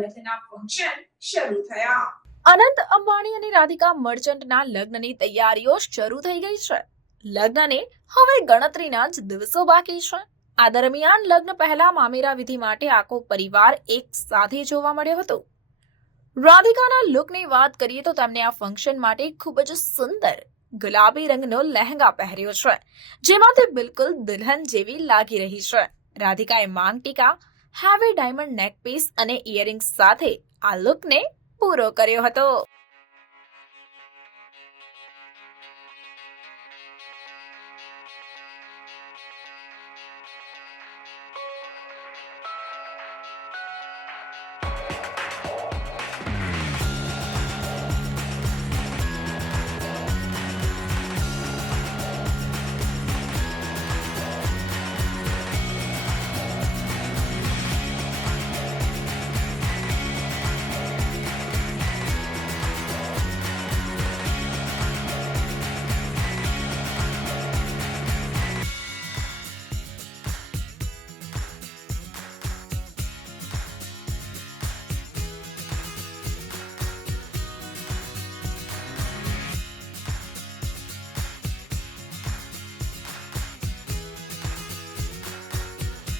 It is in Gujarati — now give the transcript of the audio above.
લગ્નના ફંક્શન શરૂ થયા. અનંત અંબાણી અને રાધિકા મર્ચન્ટના લગ્નની તૈયારીઓ શરૂ થઈ ગઈ છે. લગ્નને હવે ગણતરીના જ દિવસો બાકી છે. આ દરમિયાન લગ્ન પહેલા મામેરા વિધિ માટે આખો પરિવાર એક સાથે જોવા મળ્યો હતો. રાધિકાના લુકની વાત કરીએ તો તેમને આ ફંક્શન માટે ખૂબ જ સુંદર ગુલાબી રંગનો લહેંગા પહેર્યો છે, જેમાં તે બિલકુલ દુલ્હન જેવી લાગી રહી છે. રાધિકાએ માંગ ટીકા, હેવી ડાયમંડ નેકપીસ અને ઇયરિંગ્સ સાથે આ લુકને પૂરો કર્યો હતો.